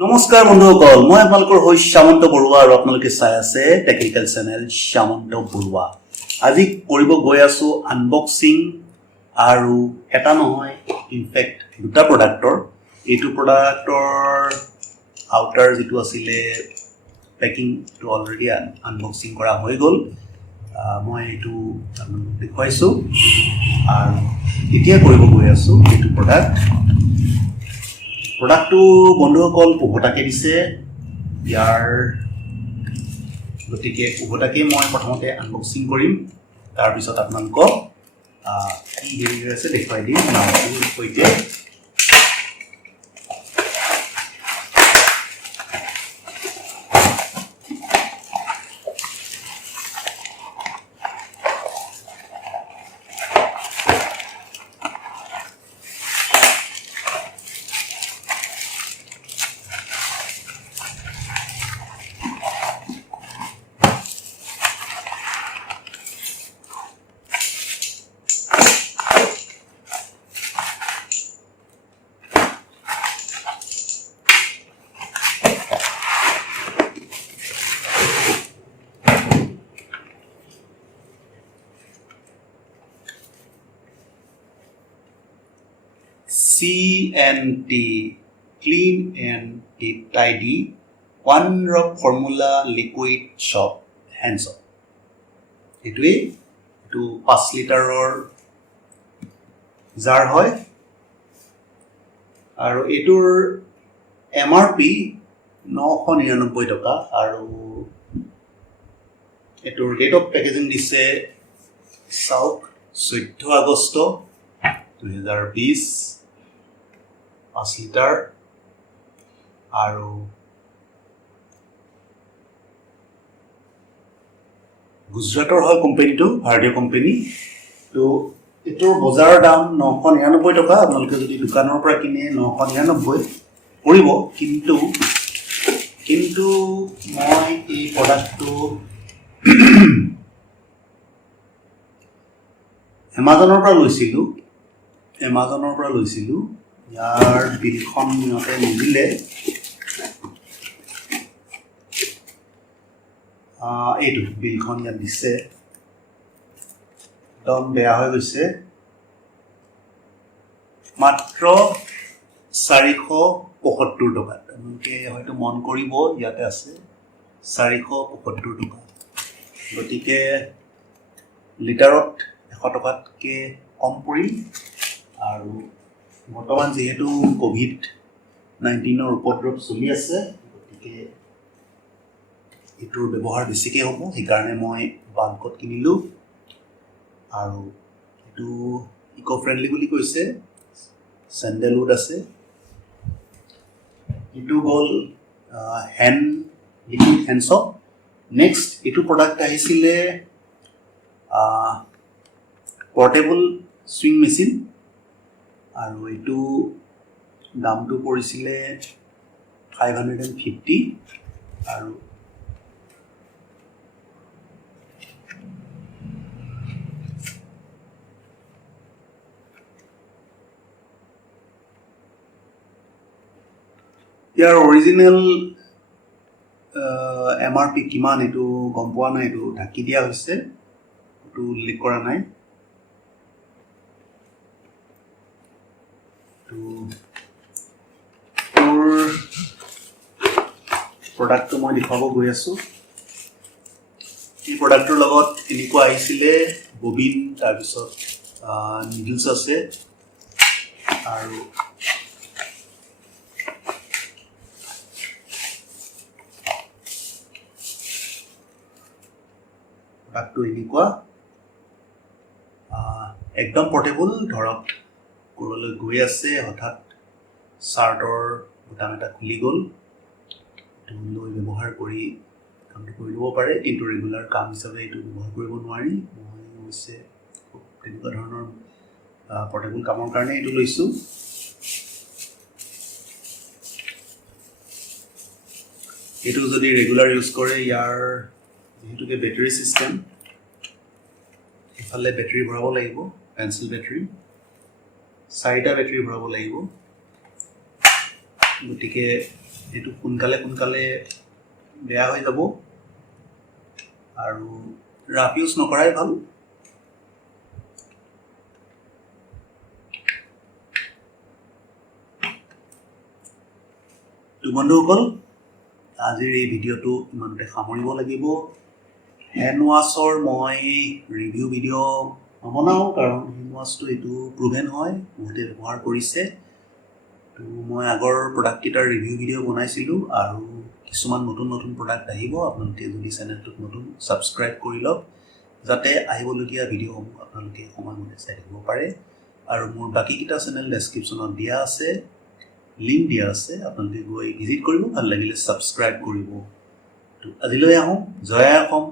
নমস্কাৰ বন্ধুসকল, মই আপোনালোকৰ হৈ শ্যামন্ত বৰুৱা আৰু আপোনালোকে চাই আছে টেকনিকেল চেনেল শ্যামন্ত বৰুৱা। আজি কৰিব গৈ আছো আনবক্সিং আৰু এটা নহয়, ইনফেক্ট দুটা প্ৰডাক্টৰ। এইটো প্ৰডাক্টৰ আউটাৰ যিটো আছিলে পেকিংটো অলৰেডি আনবক্সিং কৰা হৈ গ'ল। মই এইটো আপোনালোকক দেখুৱাইছোঁ আৰু এতিয়া কৰিব গৈ আছোঁ এইটো প্ৰডাক্টটো বন্ধুসকল উভতাকে দিছে ইয়াৰ, গতিকে উভতাকেই মই প্ৰথমতে আনবক্সিং কৰিম, তাৰপিছত আপোনালোকক কি হেৰি আছে দেখুৱাই দিম নামটোৰ সৈতে। CNT Clean and Tidy One Drop Formula Liquid Soap Hand Soap। এইটোৱে, এইটো 5 লিটাৰৰ জাৰ হয় আৰু এইটোৰ MRP 999 টকা আৰু এইটোৰ ডেট অফ পেকেজিং দিছে চাওক 14 আগষ্ট 2020, 5 লিটাৰ আৰু গুজৰাটৰ হয় কোম্পানীটো, ভাৰতীয় কোম্পানী। তো এইটোৰ বজাৰৰ দাম 999 টকা। আপোনালোকে যদি দোকানৰ পৰা কিনে 999 পৰিব, কিন্তু মই এই প্ৰডাক্টটো এমাজনৰ পৰা লৈছিলোঁ। ইয়াৰ বিলখন সিহঁতে নিদিলে, এইটো বিলখন ইয়াত দিছে, একদম বেয়া হৈ গৈছে। মাত্ৰ 475 টকা। তেওঁলোকে হয়তো মন কৰিব, ইয়াতে আছে 475 টকা। গতিকে লিটাৰত 100 টকাতকৈ কম পৰিল। আৰু বৰ্তমান যিহেতু COVID-19 উপদ্ৰৱ চলি আছে, গতিকে এইটোৰ ব্যৱহাৰ বেছিকৈ হ'ব, সেইকাৰণে মই বাল্কত কিনিলোঁ। আৰু এইটো ইক' ফ্ৰেণ্ডলি বুলি কৈছে, চেণ্ডেলউড আছে। এইটো হ'ল লিকুইড হেণ্ড চপ। নেক্সট এইটো প্ৰডাক্ট আহিছিলে পৰ্টেবল চুইং মেচিন, আৰু এইটো দামটো পৰিছিলে 550। আৰু ইয়াৰ অৰিজিনেল MRP কিমান এইটো গম পোৱা নাই, এইটো ঢাকি দিয়া হৈছে, এইটো উল্লেখ কৰা নাই। প্ৰডাক্টটো মই দেখুৱাব গৈ আছোঁ। এই প্ৰডাক্টটোৰ লগত এনেকুৱা আহিছিলে ববিন, তাৰপিছত নিডলছ আছে আৰু প্ৰডাক্টটো এনেকুৱা একদম পৰ্টেবল। ধৰক ক'ৰবালৈ গৈ আছে, হঠাৎ চাৰ্টৰ বুটাম এটা খুলি গ'ল, লৈ ব্যৱহাৰ কৰি কামটো কৰি ল'ব পাৰে, কিন্তু ৰেগুলাৰ কাম হিচাপে এইটো ব্যৱহাৰ কৰিব নোৱাৰি। মই অৱশ্যে তেনেকুৱা ধৰণৰ পৰ্টেবল কামৰ কাৰণে এইটো লৈছোঁ। এইটো যদি ৰেগুলাৰ ইউজ কৰে, ইয়াৰ যিহেতুকে বেটাৰী ছিষ্টেম, ইফালে বেটাৰী ভৰাব লাগিব, পেঞ্চিল বেটাৰী, 4টা বেটাৰী ভৰাব লাগিব গতিকে এইটো সোনকালে বেয়া হৈ যাব আৰু ৰাফ ইউজ নকৰাই ভাল তো বন্ধুসকল আজিৰ এই ভিডিঅ'টো ইমানতে সামৰিব লাগিব হ্যান্ড ওয়াশৰ মই ৰিভিউ ভিডিঅ' নবনাওঁ কাৰণ হ্যান্ড ওয়াশটো এইটো প্ৰুভেন হয় বহুতে ব্যৱহাৰ কৰিছে তো মই আগৰ প্ৰডাক্টকেইটাৰ ৰিভিউ ভিডিঅ' বনাইছিলোঁ আৰু কিছুমান নতুন প্ৰডাক্ট আহিব আপোনালোকে যদি চেনেলটোত নতুন ছাবস্ক্ৰাইব কৰি লওক যাতে আহিবলগীয়া ভিডিঅ'সমূহ আপোনালোকে সময়মতে চাই থাকিব পাৰে আৰু মোৰ বাকীকেইটা চেনেল ডেছক্ৰিপশ্যনত দিয়া আছে লিংক দিয়া আছে আপোনালোকে গৈ ভিজিট কৰিব ভাল লাগিলে ছাবস্ক্ৰাইব কৰিব তো আজিলৈ আহোঁ জয় অসম